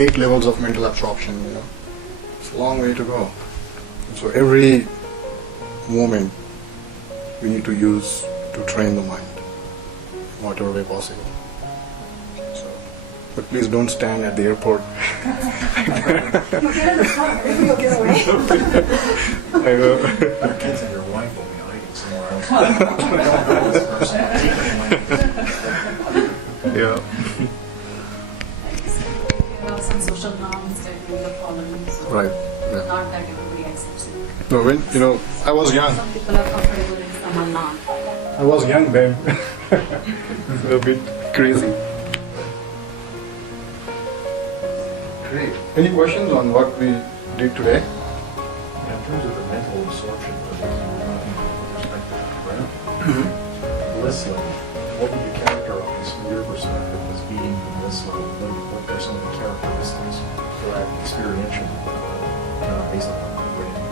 8 levels of mental absorption, It's a long way to go. So every moment we need to use to train the mind in whatever way possible. So, but please don't stand at the airport. You'll get in the car, maybe you'll get away. I know. Your kids and your wife will be hiding somewhere else. Don't know this person. Yeah. There are some social norms that we are following, so Right. Yeah. not that everybody accepts it. No, when I was young. Some people are comfortable and some are not. I was young then. It's a bit crazy. Great. Any questions on what we did today? In terms of the mental absorption of bliss level, what would you characterize from your perspective as being the bliss level? What are some of the characteristics for that experiential, based on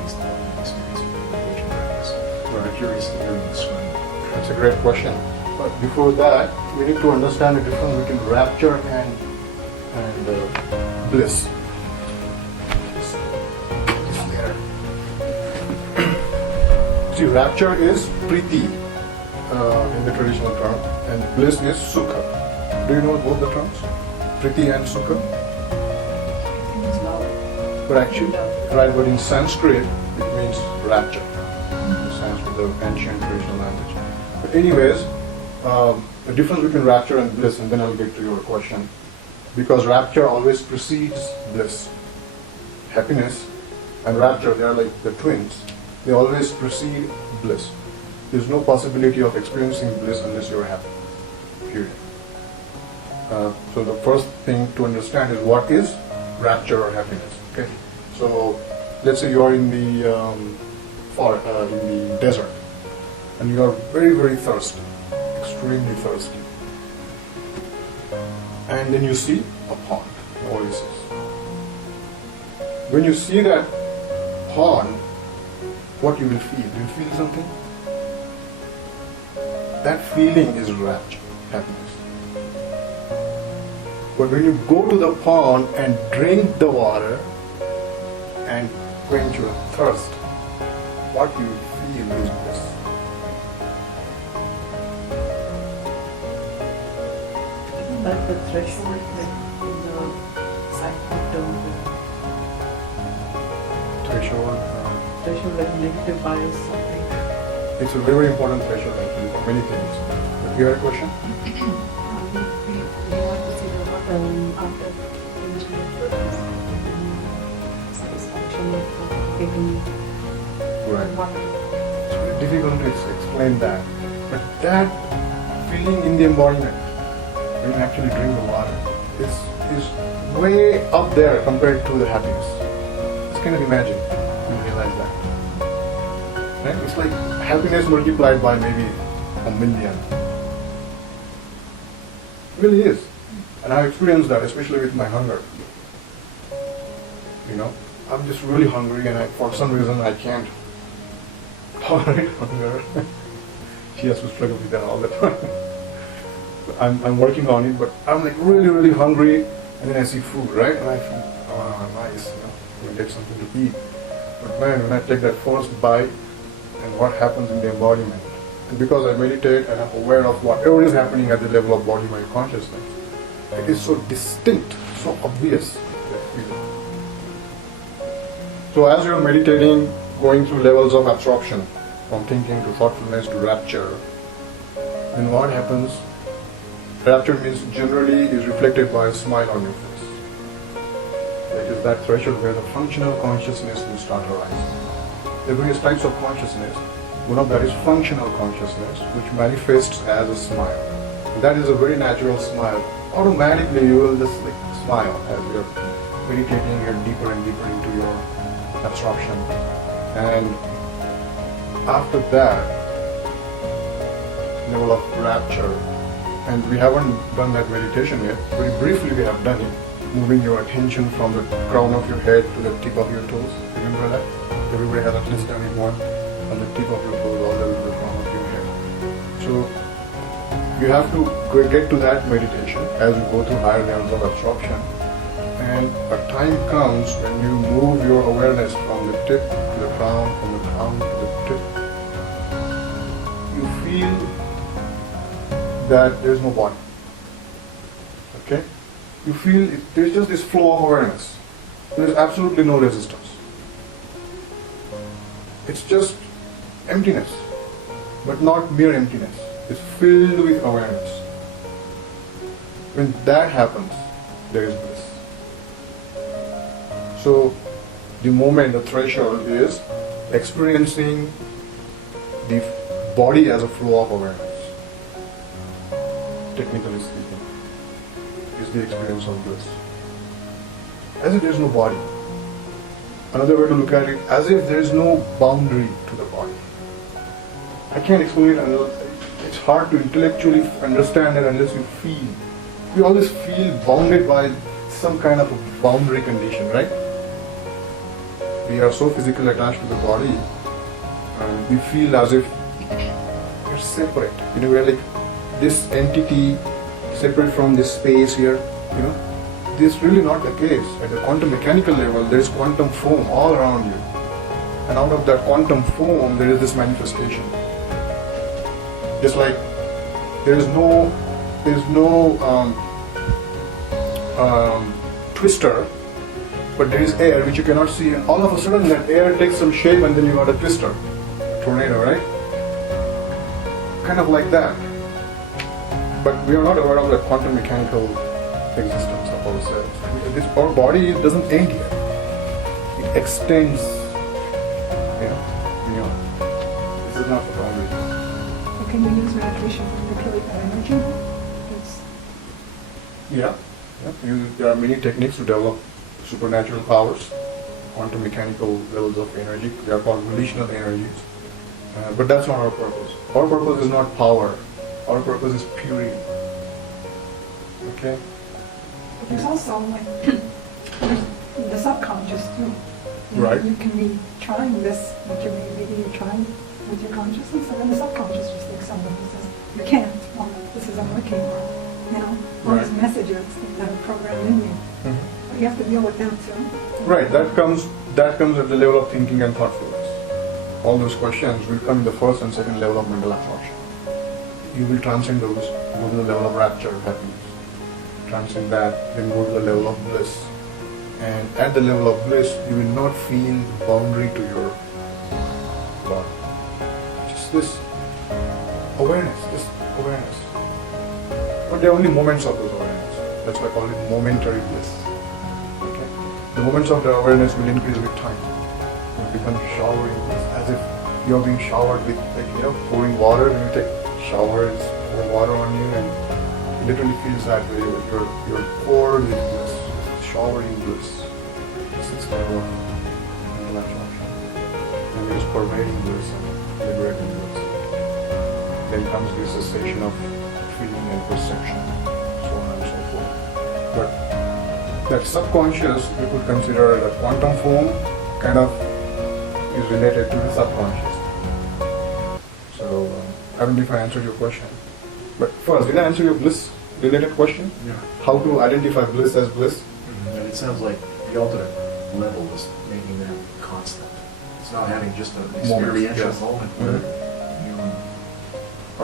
experience with meditation practice? I'm curious to hear you describe. That's a great question. But before that, we need to understand the difference between rapture and bliss. See, rapture is priti in the traditional term, and bliss is sukha. Do you know both the terms? Priti and sukha? But actually, right, but in Sanskrit, it means rapture. In Sanskrit, the ancient traditional language. But anyways, the difference between rapture and bliss, and then I'll get to your question. Because rapture always precedes bliss. Happiness and rapture, they are like the twins. They always precede bliss. There's no possibility of experiencing bliss unless you're happy. Period. So the first thing to understand is what is rapture or happiness. Okay. So let's say you are in the in the desert, and you are very, very thirsty, extremely thirsty. And then you see a pond, an oasis. When you see that pond, what you will feel? Do you feel something? That feeling is rapture, happiness. But when you go to the pond and drink the water and quench your thirst, what you feel is bliss. Like the threshold, like in the psychic term, Threshold. threshold like negative bias, something. It's a very, very important threshold actually for many things. But you had a question? We want to see the what after finishing satisfaction of getting Right. water. It's very difficult to explain that. But that feeling in the embodiment, when you actually drink the water, is way up there compared to the happiness. It's kind of imagine, you realize that. Right? It's like happiness multiplied by maybe 1,000,000. It really is. And I've experienced that, especially with my hunger. I'm just really hungry and for some reason I can't tolerate hunger. She has to struggle with that all the time. I'm working on it, but I'm like really, really hungry, and then I see food, right? And I feel, oh, nice, we'll get something to eat. But man, when I take that first bite, and what happens in the embodiment, and because I meditate and I'm aware of whatever is happening at the level of body-mind consciousness, it is so distinct, so obvious, that feeling. So as you're meditating, going through levels of absorption, from thinking to thoughtfulness to rapture, then what happens? Rapture means generally is reflected by a smile on your face. That is that threshold where the functional consciousness will start arising. There are various types of consciousness. One of that is functional consciousness, which manifests as a smile. That is a very natural smile. Automatically you will just smile as you're meditating, you're deeper and deeper into your absorption. And after that level of rapture, and we haven't done that meditation yet, very briefly we have done it, moving your attention from the crown of your head to the tip of your toes. Remember that? Everybody has at least done it once, from the tip of your toes all the way to the crown of your head. So you have to get to that meditation as you go through higher levels of absorption, And a time comes when you move your awareness from the tip to the crown, from the crown to the tip. You feel that there's no body. Okay? You feel there's just this flow of awareness. There's absolutely no resistance. It's just emptiness, but not mere emptiness. It's filled with awareness. When that happens, there is bliss. So, the moment, the threshold is experiencing the body as a flow of awareness. Technically speaking, is the experience of bliss. As if there is no body. Another way to look at it, as if there is no boundary to the body. I can't explain it. It's hard to intellectually understand it unless you feel. We always feel bounded by some kind of a boundary condition, right? We are so physically attached to the body, and we feel as if we're separate. You know, we're like this entity separate from this space here. You know, this is really not the case. At the quantum mechanical level, there is quantum foam all around you, and out of that quantum foam, there is this manifestation. Just like there is no twister, but there is air which you cannot see, and all of a sudden that air takes some shape, and then you got a twister, a tornado, right? Kind of like that. But we are not aware of the quantum mechanical existence of ourselves. Our body doesn't end here; it extends. Beyond. This is not the boundary. Can you use meditation to manipulate that energy? It's, Yeah. There are many techniques to develop supernatural powers, quantum mechanical levels of energy. They are called relational energies. But that's not our purpose. Our purpose is not power. Our purpose is purity. Okay? but there's also like the subconscious too. You know, Right. You can be trying this, but maybe you're trying with your consciousness, and then the subconscious just thinks something and says, you can't, or this isn't working, or, you know, all these Right. messages that are programmed in you. But you have to deal with them too. Right, that comes at the level of thinking and thoughtfulness. All those questions will come in the first and second level of mental absorption. You will transcend those, go to the level of rapture, happiness. Transcend that, then go to the level of bliss. And at the level of bliss, you will not feel boundary to your body. Just this awareness. But there are only moments of those awareness. That's why I call it momentary bliss. Okay? The moments of the awareness will increase with time. It will become showering bliss, as if you're being showered with, pouring water. When you take shower, it's pour water on you, and it literally feels that way. You're poured with bliss, showering bliss. This is kind of mental absorption. And there's pervading bliss and liberating bliss. Then comes the cessation of feeling and perception, so on and so forth. But that subconscious, we could consider that quantum foam kind of is related to the subconscious. So, I don't know if I answered your question. But first, did I answer your bliss related question? Yeah. How to identify bliss as bliss? And it sounds like the ultimate level is making that constant. It's not having just an experiential yes. moment where you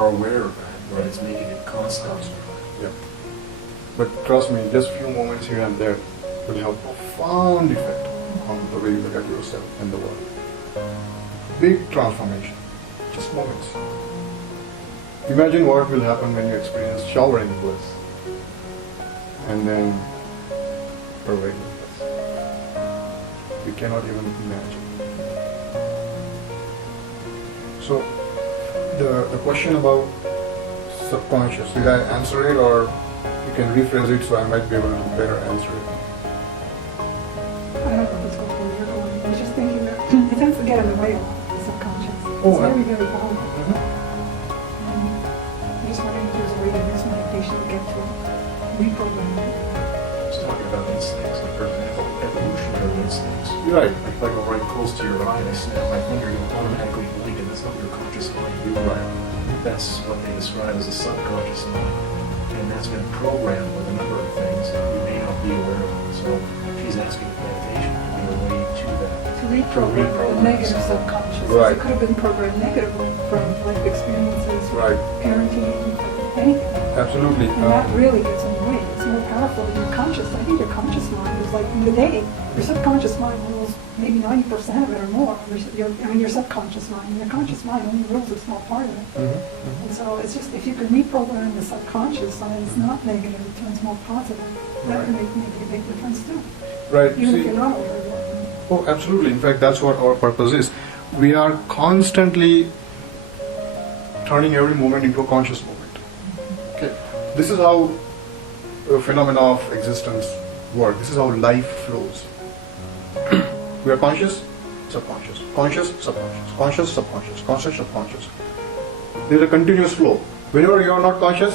are aware of that, but it's making it constant. Yeah. But trust me, just few moments here and there will have profound effect on the way you look at yourself and the world. Big transformation. Just moments. Imagine what will happen when you experience showering bliss. And then pervading bliss. We cannot even imagine. So, the question about subconscious, did I answer it, or you can rephrase it so I might be able to better answer it? I don't know if it's going to be your one. I was just thinking that it tends to get in the way of the subconscious. Oh, It's I- very, very powerful. And I'm just wondering if there's a way to use meditation to get to reprogram it. I was talking about instincts, like for example, evolutionary instincts. You're right. Like if I go right close to your eye and I snap my finger, you'll automatically blink, and that's not your conscious mind. You're right. That's what they describe as a subconscious mind. And that's been programmed with a number of things that we may not be aware of. So reprogrammed the negative subconscious. 'Cause Right. It could have been programmed negatively from life experiences, Right. parenting, anything. Absolutely. And that really gets in the way. It's more powerful than your conscious. I think your conscious mind is like in the day. Your subconscious mind rules maybe 90% of it or more. Your subconscious mind. Your conscious mind only rules a small part of it. And so it's just, if you can reprogram the subconscious so that it's not negative, it turns more positive, that can make a big difference too. Right. Even if See, you're not aware of it. oh, absolutely. In fact, that's what our purpose is. We are constantly turning every moment into a conscious moment. Okay. This is how the phenomena of existence work. This is how life flows. We are conscious, subconscious, conscious, subconscious, conscious, subconscious, conscious, subconscious. There is a continuous flow. Whenever you are not conscious,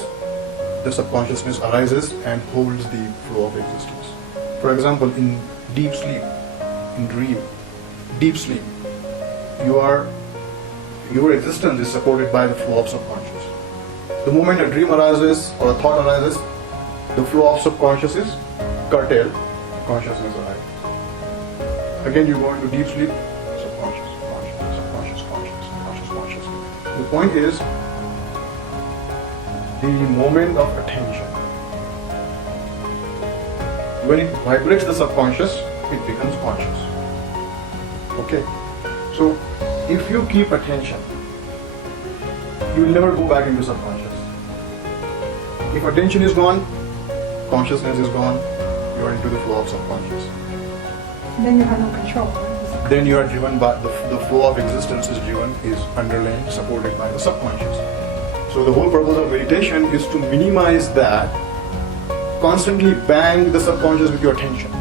the subconsciousness arises and holds the flow of existence. For example, in deep sleep, in dream, deep sleep, your existence is supported by the flow of subconscious. The moment a dream arises or a thought arises, the flow of subconscious is curtailed, consciousness arises. Again, you go into deep sleep, subconscious, conscious, subconscious, conscious, conscious, conscious. The point is the moment of attention. When it vibrates the subconscious, it becomes conscious. Okay? So, if you keep attention, you will never go back into subconscious. If attention is gone, consciousness is gone, you are into the flow of subconscious. Then you have no control. Right? Then you are driven by the flow of existence is driven, is underlying, supported by the subconscious. So the whole purpose of meditation is to minimize that, constantly bang the subconscious with your attention.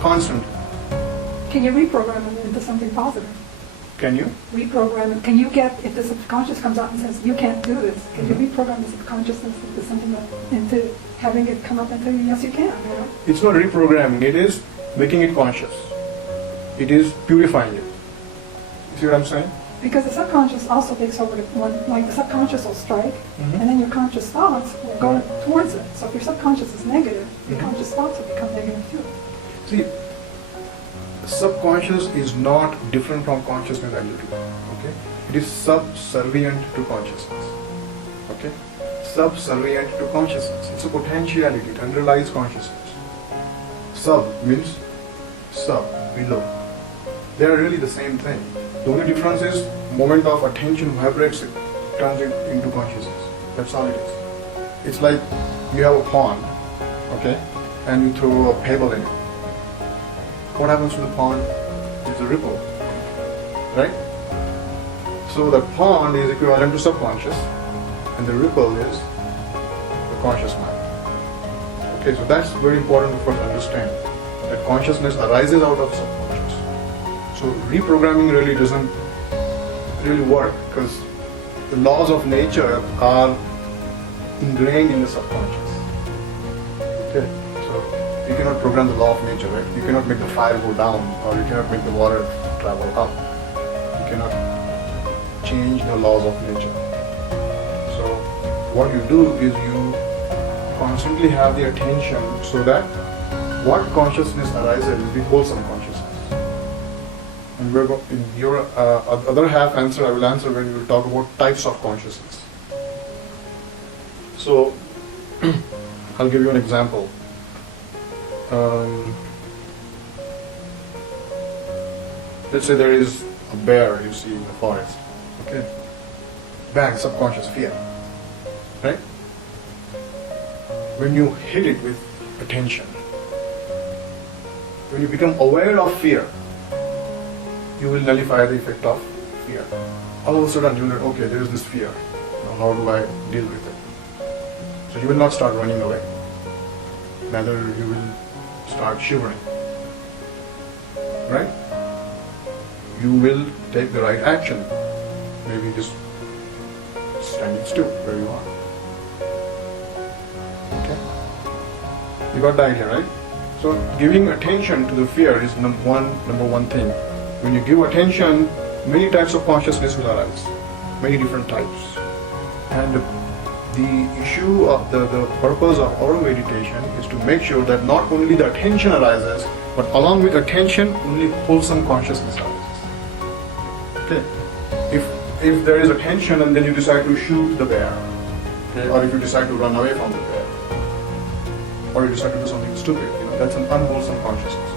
Constantly. Can you reprogram it into something positive? Can you? Reprogram it. Can you get, if the subconscious comes out and says, you can't do this, can you reprogram the subconsciousness into something that, into having it come up and tell you, yes, you can, you know? It's not reprogramming, it is making it conscious. It is purifying it. You see what I'm saying? Because the subconscious also takes over the one, like the subconscious will strike, Mhm. and then your conscious thoughts will go towards it. So if your subconscious is negative, your Mhm. conscious thoughts will become negative too. See, subconscious is not different from consciousness actually. Okay? It is subservient to consciousness. Okay? Subservient to consciousness. It's a potentiality, it underlies consciousness. Sub means sub, below. They are really the same thing. The only difference is moment of attention vibrates, it turns it into consciousness. That's all it is. It's like you have a pond, okay, and you throw a pebble in it. What happens to the pond? It's a ripple, right? So the pond is equivalent to subconscious, and the ripple is the conscious mind. Okay, so that's very important for us to understand that consciousness arises out of subconscious. So reprogramming really doesn't really work because the laws of nature are ingrained in the subconscious. Okay, so you cannot program the law of nature, right? You cannot make the fire go down, or you cannot make the water travel up. You cannot change the laws of nature. So what you do is you constantly have the attention so that what consciousness arises will be wholesome consciousness. And we're in your other half answer, I will answer when we will talk about types of consciousness. So, I'll give you an example. Let's say there is a bear you see in the forest. Okay? Bang, subconscious fear. Right? When you hit it with attention, when you become aware of fear, you will nullify the effect of fear. All of a sudden you will know, okay, there is this fear. Now how do I deal with it? So you will not start running away. Neither you will start shivering. Right? You will take the right action. Maybe just standing still where you are. Okay? You got the idea, right? So giving attention to the fear is number one thing. When you give attention, many types of consciousness will arise. Many different types. And the issue of the purpose of our meditation is to make sure that not only the attention arises, But along with attention, only wholesome consciousness arises. Okay. If there is attention and then you decide to shoot the bear, okay, or if you decide to run away from the bear, or you decide to do something stupid, that's an unwholesome consciousness.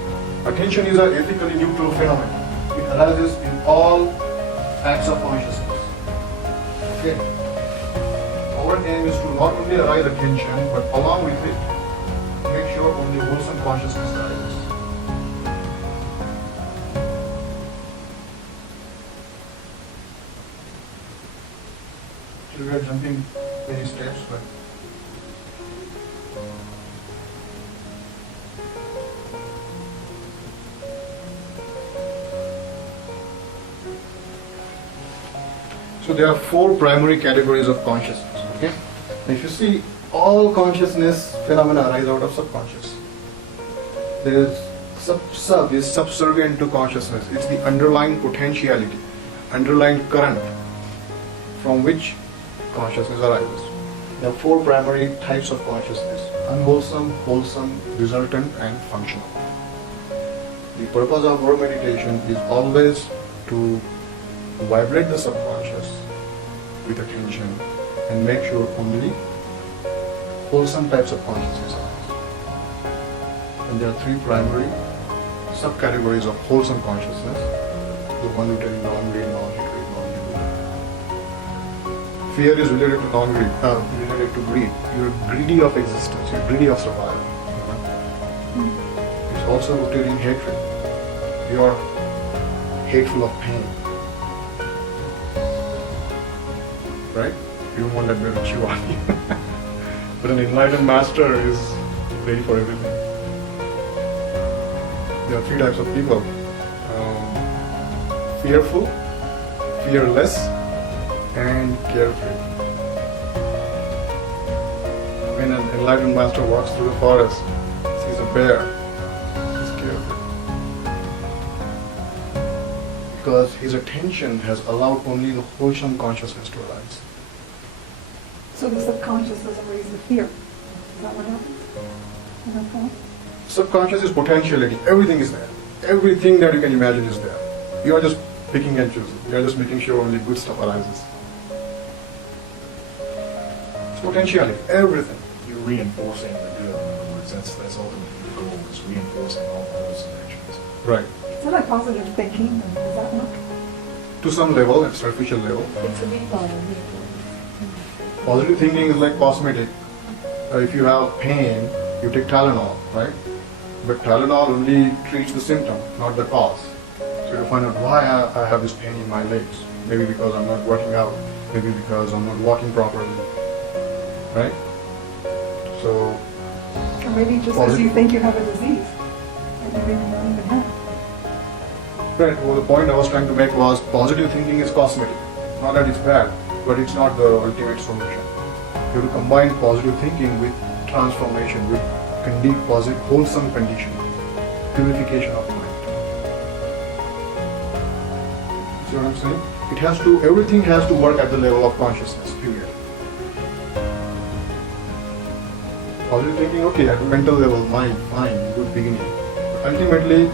Attention is an ethically neutral phenomenon. It arises in all acts of consciousness. Okay. Our aim is to not only arise attention, but along with it, make sure only wholesome consciousness arises. So we are jumping many steps, but so there are 4 primary categories of consciousness. Okay, if you see, all consciousness phenomena arise out of subconscious. There is sub is subservient to consciousness. It's the underlying potentiality, underlying current from which consciousness arises. There are 4 primary types of consciousness: unwholesome, wholesome, resultant, and functional. The purpose of our meditation is always to vibrate the subconscious with attention and make sure only wholesome types of consciousness arise. And there are 3 primary subcategories of wholesome consciousness: the one related to non-greed, non-hatred, non-ego. Fear is related to non-greed, related to greed. You're greedy of existence, you're greedy of survival. It's also rooted in hatred. You're hateful of pain. Right? You don't want that bear to chew on you. But an enlightened master is ready for everything. There are 3 types of people: fearful, fearless, and carefree. When an enlightened master walks through the forest, sees a bear, he's carefree. Because his attention has allowed only the wholesome consciousness to arise. So the subconscious doesn't raise the fear. Is that what happens? Is that correct? Subconscious is potentiality. Everything is there. Everything that you can imagine is there. You are just picking and choosing. You are just making sure only good stuff arises. It's potentiality. Everything. You're reinforcing the good. In other words, that's ultimately the goal, is reinforcing all those actions. Right. Is that like positive thinking? Is that not? To some level, at superficial level. It's a willpower. Positive thinking is like cosmetic. If you have pain, you take Tylenol, right? But Tylenol only treats the symptom, not the cause. So you find out why I have this pain in my legs. Maybe because I'm not working out. Maybe because I'm not walking properly. Right? So, Or maybe just as you think you have a disease that you maybe don't even have. right, well, the point I was trying to make was positive thinking is cosmetic. Not that it's bad, but it's not the ultimate solution. You have to combine positive thinking with transformation, with positive, wholesome condition, purification of mind. See what I'm saying? Everything has to work at the level of consciousness, period. Positive thinking, okay, at the mental level, mind, fine, good beginning. But ultimately,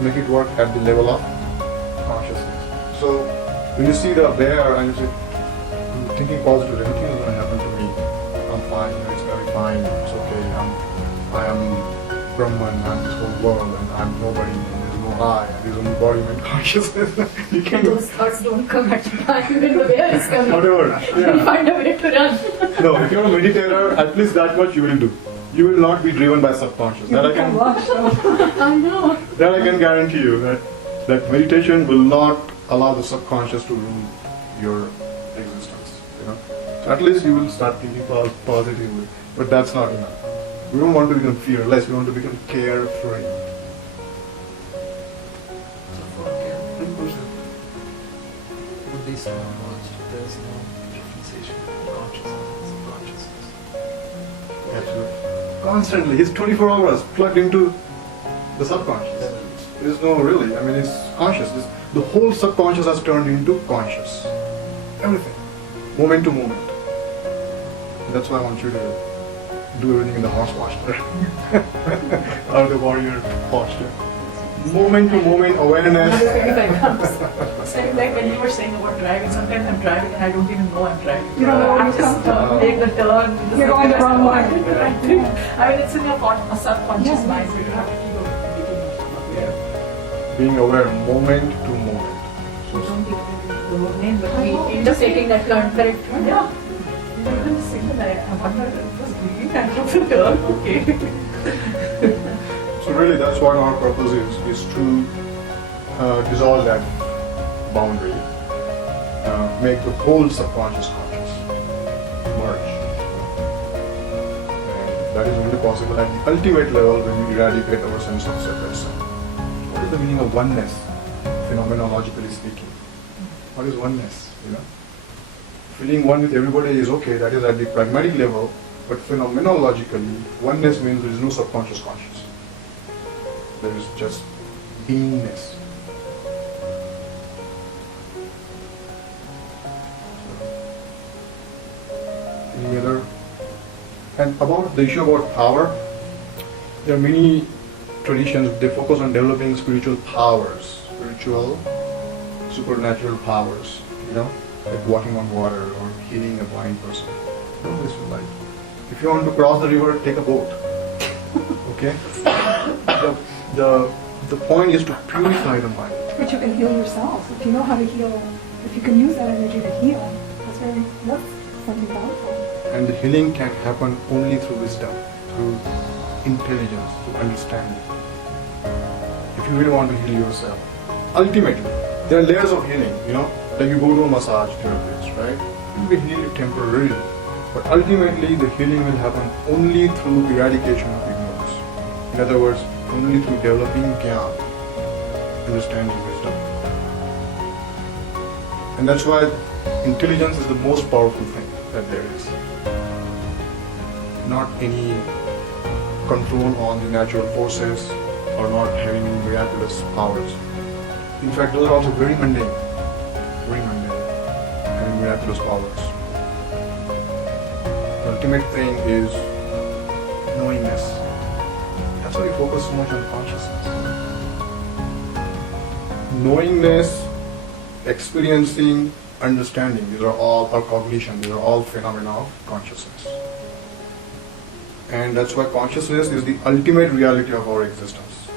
make it work at the level of consciousness. So, when you see the bear and you say, I'm thinking positive, everything is going to happen to me. I'm fine, it's very fine, it's okay, I am Brahman, I'm this whole world, and I'm nobody, and there's no I, and there's only body, mind, consciousness. You can Those thoughts don't come at the time when the bear is coming. whatever. You'll Yeah. find a way to run. No, if you're a meditator, at least that much you will do. You will not be driven by subconscious. You That I become can, lush, so I know. that I can guarantee you that meditation will not allow the subconscious to rule your existence. So at least you will start thinking positively, but that's not enough. We don't want to become fearless. We want to become carefree. So for careful, Buddhist knowledge, there is no differentiation between consciousness and subconsciousness. Absolutely. Constantly, he's 24 hours plugged into the subconscious. There's no really, it's conscious. The whole subconscious has turned into conscious. Everything. Moment to moment. That's why I want you to do everything in the horse washer. or the warrior posture. Moment to moment awareness. Same like when you were saying about driving, sometimes I'm driving and I don't even know I'm driving. You don't know where I you're just coming from. take the turn. You're going the wrong way. I mean, it's in your subconscious Yeah. mind, so you have to keep on making it. Being aware moment to moment. So don't give the road name, but we just taking that turn, correct? Yeah. I'm just saying that I wonder if it was green and took the turn, okay. So really that's what our purpose is to dissolve that boundary, make the whole subconscious conscious, merge. And that is only possible at the ultimate level when we eradicate our sense of separate self. What is the meaning of oneness, phenomenologically speaking? What is oneness, you know? Feeling one with everybody is okay, that is at the pragmatic level, but phenomenologically, oneness means there is no subconscious conscious. There is just beingness. Any other? And about the issue about power, there are many traditions, they focus on developing spiritual powers, spiritual, supernatural powers, you know, like walking on water or healing a blind person. No, this is like, if you want to cross the river, take a boat. Okay? The point is to purify the mind. But you can heal yourself. If you know how to heal, if you can use that energy to heal, that's something powerful. And the healing can happen only through wisdom, through intelligence, through understanding. If you really want to heal yourself, ultimately, there are layers of healing, you know, like you go to a massage therapist, right? You will heal it temporarily, but ultimately the healing will happen only through eradication of ignorance. In other words, only through developing jnana, understanding, wisdom. And that's why intelligence is the most powerful thing that there is. Not any control on the natural forces or not having any miraculous powers. In fact, those are also very mundane, having miraculous powers. The ultimate thing is knowingness. That's why we focus so much on consciousness. Knowingness, experiencing, understanding, these are all, or cognition, these are all phenomena of consciousness. And that's why consciousness is the ultimate reality of our existence.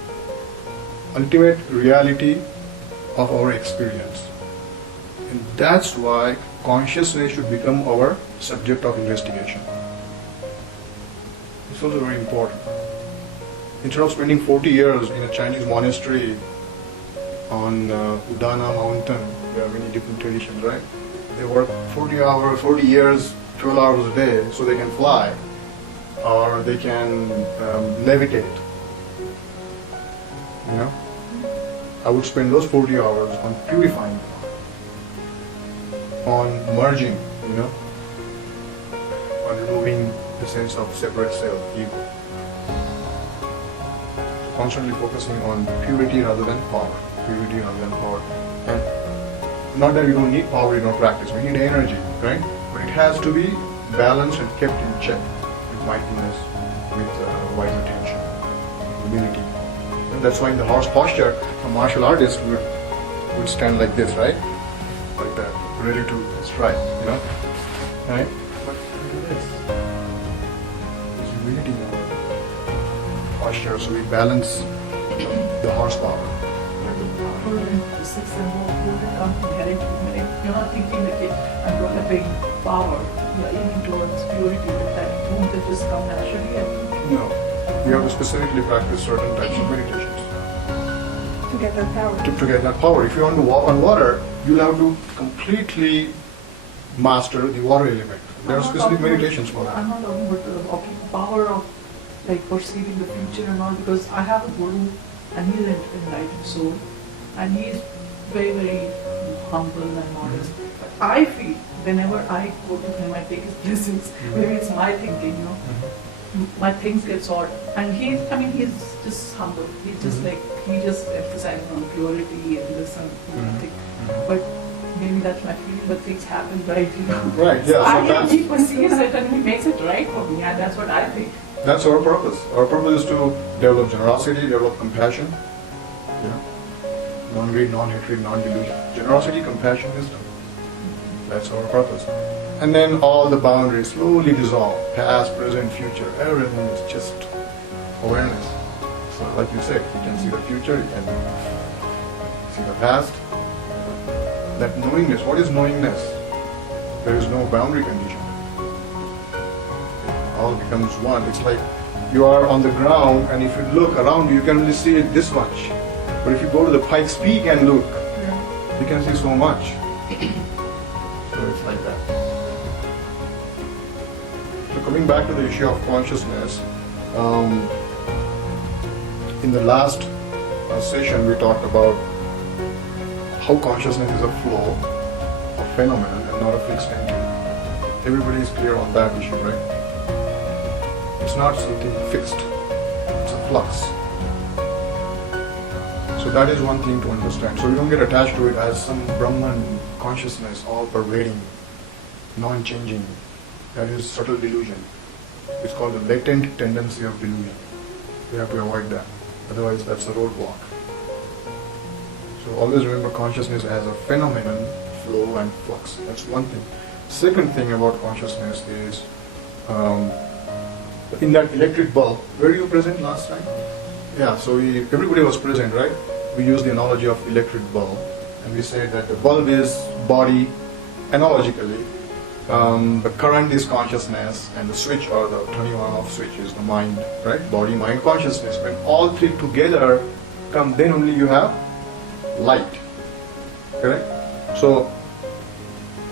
Ultimate reality of our experience. And that's why consciousness should become our subject of investigation. It's also very important. Instead of spending 40 years in a Chinese monastery on Udana mountain, there are many different traditions, right? They work 40 years, 12 hours a day so they can fly or they can levitate. You know? I would spend those 40 hours on purifying, on merging, you know, on removing the sense of separate self, ego. Constantly focusing on purity rather than power. Purity rather than power. And not that we don't need power in our practice, we need energy, right? But it has to be balanced and kept in check with mindfulness, with wise attention, humility. And that's why in the horse posture, a martial artist would stand like this, right? Like that, ready to strike, you know? Right? But this, there's humility in our posture, so we balance the horsepower. You're not thinking that I'm developing power. You're aiming towards purity. That won't it just come naturally? No. We have to specifically practice certain types of meditations To get that power. to get that power. If you want to walk on water, you'll have to completely master the water element. There are specific meditations for I'm that. not talking about the walking power of like perceiving the future and all, because I have a guru and he's an enlightened soul and he's very, very humble and modest. But I feel whenever I go to him, I take his blessings. Maybe it's my thinking, you know. My things get sorted. And he's just humble. He's just like, he just emphasizes on purity and this and nothing. But maybe that's my feeling, but things happen right, you know. Right, yeah, so So that's... he perceives it and he makes it right for me, and that's what I think. That's our purpose. Our purpose is to develop generosity, develop compassion, non-greed, non-hatred, non-delusion. Generosity, compassion, wisdom. That's our purpose. And then all the boundaries slowly dissolve. Past, present, future, everything is just awareness. So like you said, you can see the future, you can see the past. That knowingness, what is knowingness? There is no boundary condition. It all becomes one. It's like you are on the ground, and if you look around you can only see it this much. But if you go to the Pikes Peak and look, you can see so much. So it's like that. So coming back to the issue of consciousness, in the last session we talked about how consciousness is a flow, a phenomenon, and not a fixed entity. Everybody is clear on that issue, right? It's not something fixed, it's a flux. So that is one thing to understand. So you don't get attached to it as some Brahman consciousness, all pervading, non-changing. That is subtle delusion. It's called the latent tendency of delusion. We have to avoid that. Otherwise, that's a roadblock. So always remember consciousness as a phenomenon, flow and flux. That's one thing. Second thing about consciousness is in that electric bulb. Were you present last time? Yeah. So everybody was present, right? We used the analogy of electric bulb, and we said that the bulb is body. Analogically, the current is consciousness, and the switch or the turning on off switch is the mind, right? Body, mind, consciousness. When all three together come, then only you have light. Correct? So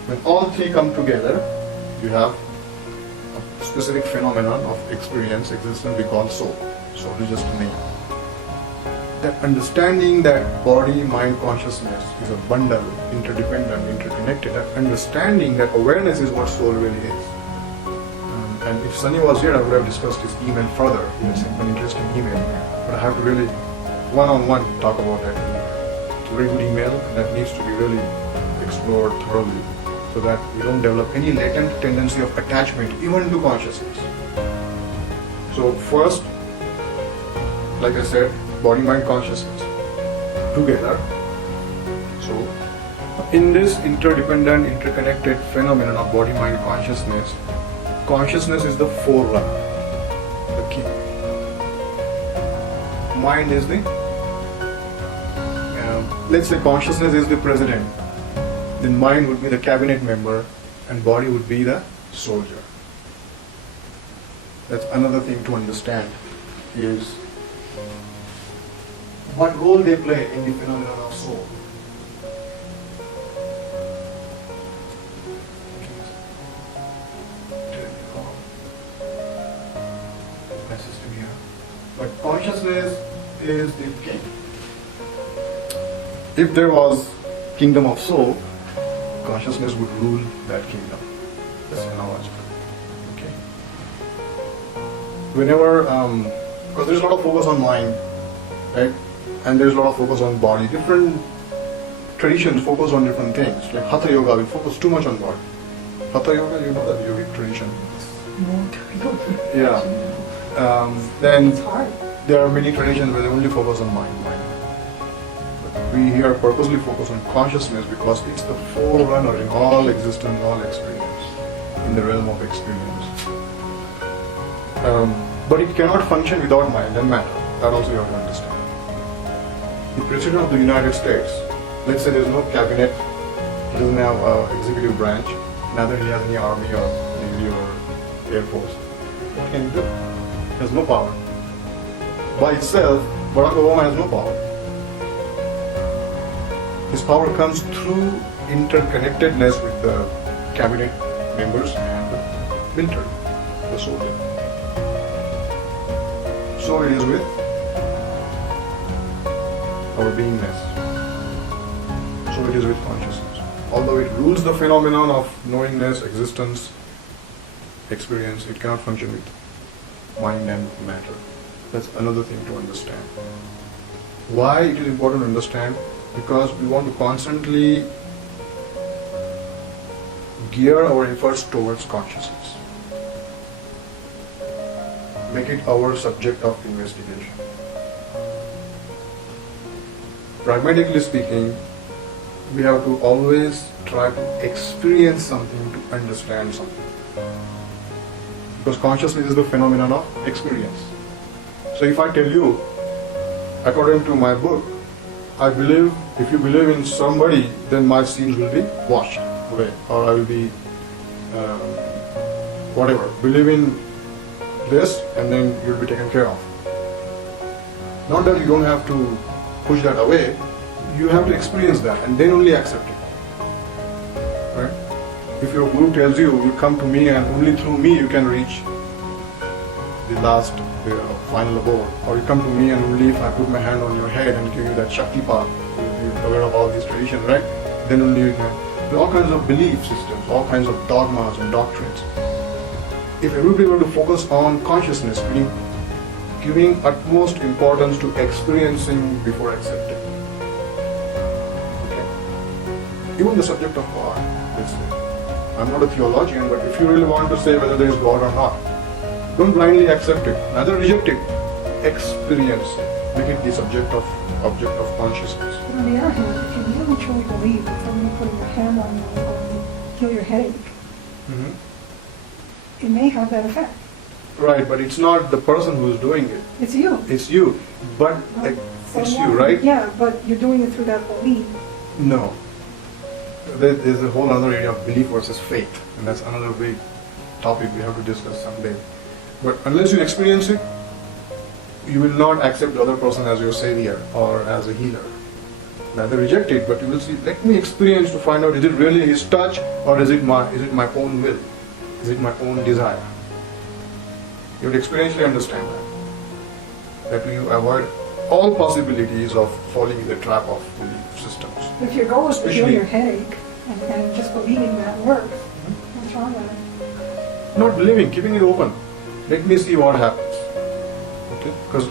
when all three come together, you have a specific phenomenon of experience, existence we call soul. Soul is just a name. That understanding that body, mind, consciousness is a bundle, interdependent, interconnected, that understanding that awareness is what soul really is. And if Sunny was here, I would have discussed his email further. He has sent an interesting email. But I have to really one-on-one talk about that. It's a very good email that needs to be really explored thoroughly so that we don't develop any latent tendency of attachment even to consciousness. So first, like I said, body, mind, consciousness together. So in this interdependent, interconnected phenomenon of body, mind, consciousness, consciousness is the forerunner, the king. Mind is the, let's say consciousness is the president, then mind would be the cabinet member and body would be the soldier. That's another thing to understand is what role they play in the phenomenon of soul. My system here. But consciousness is the king. If there was kingdom of soul, consciousness would rule that kingdom. That's analogical. Okay. Whenever, because there's a lot of focus on mind, right? And there's a lot of focus on body. Different traditions focus on different things. Like Hatha Yoga will focus too much on body. Hatha Yoga, you know that yogic tradition. Yeah. Then It's hard. there are many traditions where they only focus on mind. But we here purposely focus on consciousness because it's the forerunner in all existence, all experience, in the realm of experience. But it cannot function without mind and matter. That also you have to understand. The President of the United States, let's say there's no cabinet, he doesn't have an executive branch, neither he has any army or navy or air force. What can he do? He has no power. By itself, Barack Obama has no power. His power comes through interconnectedness with the cabinet members and the military, the soldier. So it is with our beingness. So it is with consciousness. Although it rules the phenomenon of knowingness, existence, experience, it cannot function with mind and matter. That's another thing to understand. Why it is important to understand? Because we want to constantly gear our efforts towards consciousness. make it our subject of investigation. Pragmatically speaking, we have to always try to experience something to understand something. Because consciousness is the phenomenon of experience. So if I tell you, according to my book, I believe if you believe in somebody, then my sins will be washed away, or I will be whatever. Believe in this, and then you'll be taken care of. Not that you don't have to push that away, you have to experience that and then only accept it. Right? If your guru tells you, you come to me and only through me you can reach the last final abode, or you come to me and only if I put my hand on your head and give you that Shakti path, you're aware of all these traditions, right? Then only you can. There are all kinds of belief systems, all kinds of dogmas and doctrines. If everybody were to focus on consciousness, meaning giving utmost importance to experiencing before accepting. Okay? Even the subject of God, let's say. I'm not a theologian, but if you really want to say whether there is God or not, don't blindly accept it, neither reject it. Experience it. Make it the object of consciousness. But on the other hand, if you really truly believe that somebody putting your hand on you will heal your headache, it may have that effect. Right, but it's not the person who's doing it. It's you. It's you. But So it's yeah, you, right? Yeah, but you're doing it through that belief. No. There's a whole other area of belief versus faith, and that's another big topic we have to discuss someday. But unless you experience it, you will not accept the other person as your savior or as a healer. Neither reject it, but you will see, let me experience to find out, is it really his touch, or is it my own will? Is it my own desire? You would experientially understand that you avoid all possibilities of falling in the trap of belief systems. If your goal is to heal Especially- your headache, and just believing that works, what's wrong with it? Not believing, keeping it open. Let me see what happens. Okay? Because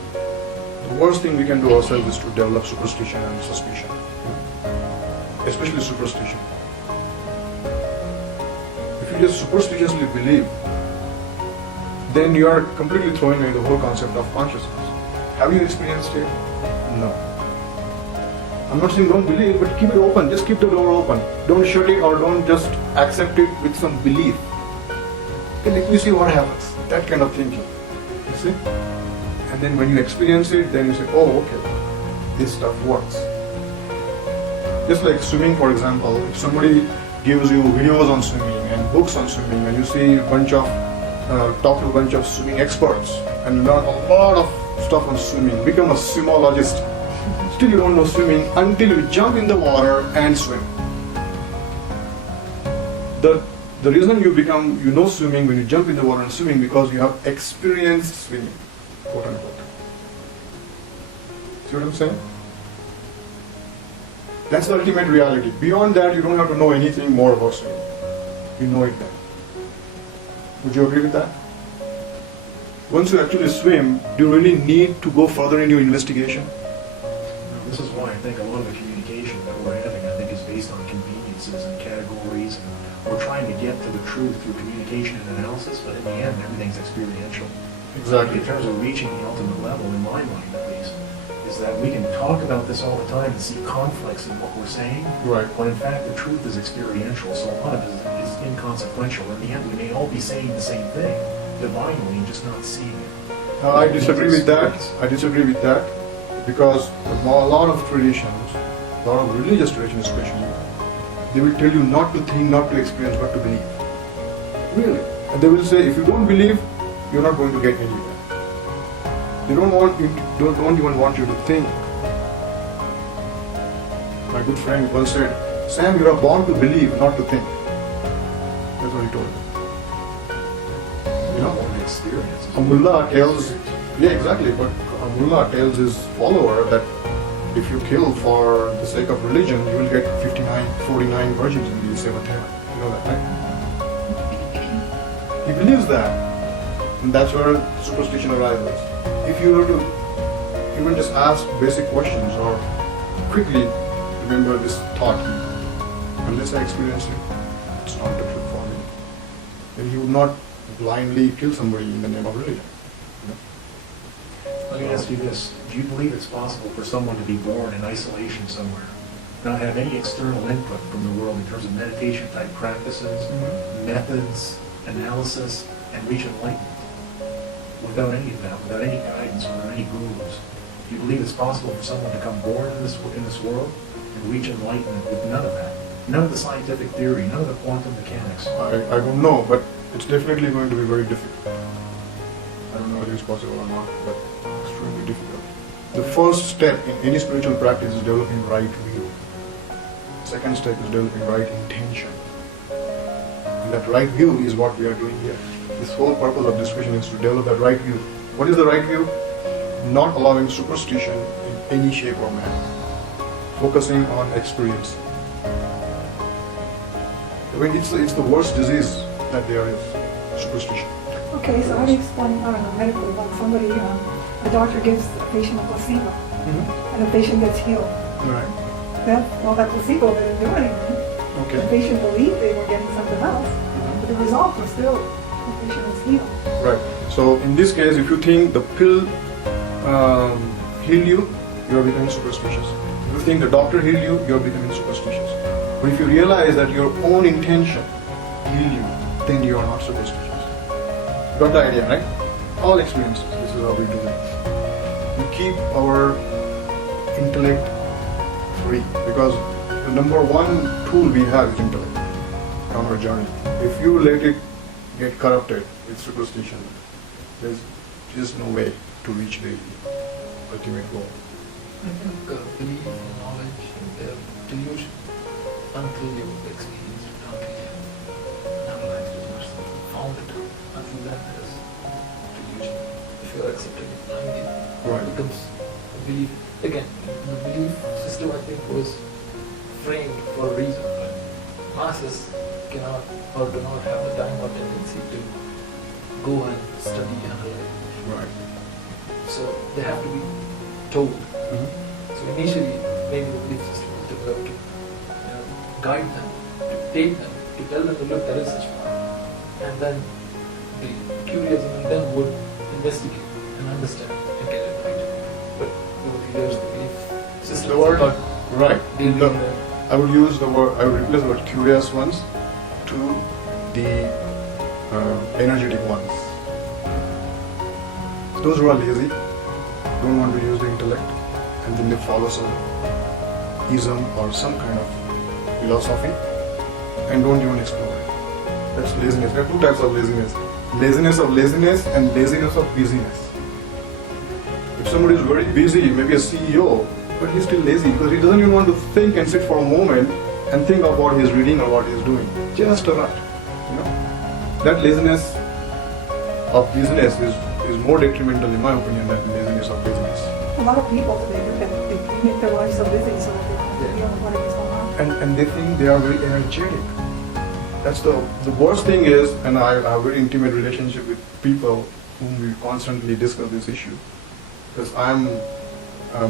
the worst thing we can do ourselves is to develop superstition and suspicion. Especially superstition. If you just superstitiously believe, then you are completely throwing away the whole concept of consciousness. Have you experienced it? No. I'm not saying don't believe, but keep it open. Just keep the door open. Don't shut it, or don't just accept it with some belief. Okay, let me see what happens. That kind of thinking. You see? And then when you experience it, then you say, oh, okay, this stuff works. Just like swimming, for example, if somebody gives you videos on swimming and books on swimming, and you see talk to a bunch of swimming experts and learn a lot of stuff on swimming, become a swimologist. Still you don't know swimming until you jump in the water and swim. The reason you know swimming when you jump in the water and swimming, because you have experienced swimming, quote unquote. See what I'm saying? That's the ultimate reality. Beyond that, you don't have to know anything more about swimming. You know it then. Would you agree with that? Once you actually swim, do you really need to go further into investigation? This is why I think a lot of the communication that we're having, I think, is based on conveniences and categories, and we're trying to get to the truth through communication and analysis, but in the end, everything's experiential. Exactly. In terms of reaching the ultimate level, in my mind at least, is that we can talk about this all the time and see conflicts in what we're saying, Right. when in fact the truth is experiential, so a lot of it is inconsequential. In the end, we may all be saying the same thing, divinely, and just not seeing it. I disagree with that. I disagree with that because a lot of traditions, a lot of religious traditions especially, they will tell you not to think, not to experience, but to believe. Really. And they will say, if you don't believe, you're not going to get anywhere. They don't even want you to think. My good friend once said, Sam, you are born to believe, not to think. That's what he told me. You know? All the experiences. A mullah tells, yeah, exactly, but a mullah tells his follower that if you kill for the sake of religion, you will get 49 virgins in the seventh heaven. You know that, right? He believes that. And that's where superstition arises. If you were to even just ask basic questions or quickly remember this thought, unless I experience it, it's not the truth for me. Then he would not blindly kill somebody in the name of religion. You know? Let me ask you this, do you believe it's possible for someone to be born in isolation somewhere, not have any external input from the world in terms of meditation type practices, methods, analysis, and reach enlightenment? Without any of that, without any guidance, without any gurus, do you believe it's possible for someone to come born in this world and reach enlightenment with none of that? None of the scientific theory, none of the quantum mechanics. I don't know, but it's definitely going to be very difficult. I don't know whether it's possible or not, but extremely difficult. The first step in any spiritual practice is developing right view. Second step is developing right intention. And that right view is what we are doing here. This whole purpose of this mission is to develop that right view. What is the right view? Not allowing superstition in any shape or manner. Focusing on experience. I mean, it's the worst disease that there is, superstition. Okay, so how do you explain, I don't know, medically, like somebody, the doctor gives a patient a placebo, and the patient gets healed. Right. That placebo didn't do anything. The Okay. patient believed they were getting something else, but the result was still the patient was healed. Right. So in this case, if you think the pill healed you, you are becoming superstitious. If you think the doctor healed you, you are becoming superstitious. But if you realize that your own intention healed you, then you are not superstitious. Got the idea, right? All experiences. This is how we do it. We keep our intellect free because the number one tool we have is intellect on our journey. If you let it get corrupted with superstition, there's just no way to reach the ultimate goal. I think belief and knowledge, they're delusion until you experience it, until you analyze it yourself, found it. Until then, there's delusion. If you're accepting it blindly, Right. it becomes a belief. Again, the belief system, I think, was framed for a reason. But masses cannot or do not have the time or tendency to go and study and analyze. Right. So they have to be told. So initially, maybe the belief system was developed to guide them, to take them, to tell them to look, there is such one. And then the curious and then would investigate and understand and get it right. But over the years, the belief system The word, got right. diluted. I would use the word, I would replace the word curious ones to the energetic ones. Those who are lazy, don't want to use the intellect, and then they follow some ism or some kind of philosophy and don't even explore it. That's laziness. There are two types of laziness. Laziness of laziness and laziness of busyness. If somebody is very busy, maybe a CEO, but he's still lazy because he doesn't even want to think and sit for a moment and think of what he's reading or what he's doing. Just a rut. You know? That laziness of business is more detrimental in my opinion than laziness of business. A lot of people today, they make their lives so busy so that they don't have to deal with whatever's going on. And they think they are very energetic. That's the worst thing is, and I have a very intimate relationship with people whom we constantly discuss this issue. Because I'm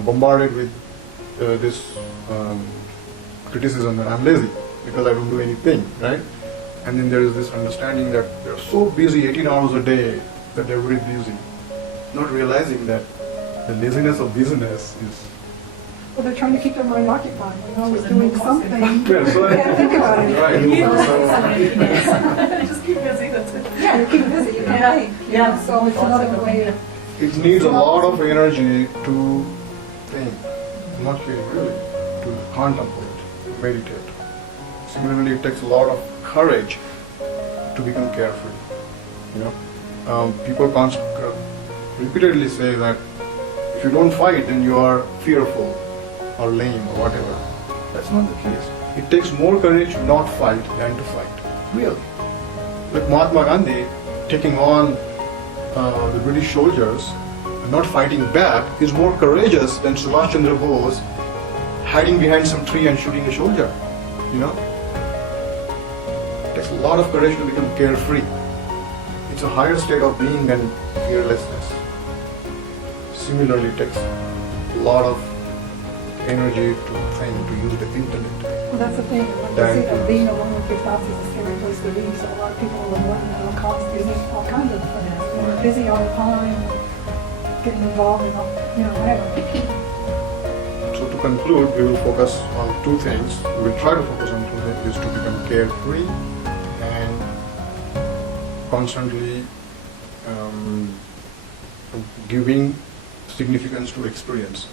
bombarded with this criticism that I'm lazy because I don't do anything, right? And then there is this understanding that they're so busy, 18 hours a day, that they're very busy. Not realizing that the laziness of business is... Well, they're trying to keep their mind occupied, you know, with So doing they're not something. Yeah, so Yeah, think about it. Right. Just keep busy, that's it. Yeah, you keep busy, you can't think, you know, so it's another way of... It needs a lot of energy to think, not really, to contemplate, to meditate. Similarly, it takes a lot of courage to become carefree. You know, people repeatedly say that if you don't fight, then you are fearful or lame or whatever. That's not the case. It takes more courage to not fight than to fight. Really. Like Mahatma Gandhi taking on the British soldiers and not fighting back is more courageous than Subhash Chandra Bose hiding behind some tree and shooting a soldier. You know? It takes a lot of courage to become carefree. It's a higher state of being than fearlessness. Similarly, it takes a lot of energy to think, to use the intellect. Well, that's the thing, like they say that being alone with your thoughts is a scary place to be, so a lot of people are avoiding that all costs, using all kinds of things. They're busy all the time, getting involved in, whatever. So to conclude, we will focus on two things. We will try to focus on two things: is to become carefree and constantly giving significance to experience,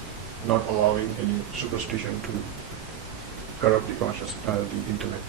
not allowing any superstition to corrupt the conscious, the intellect.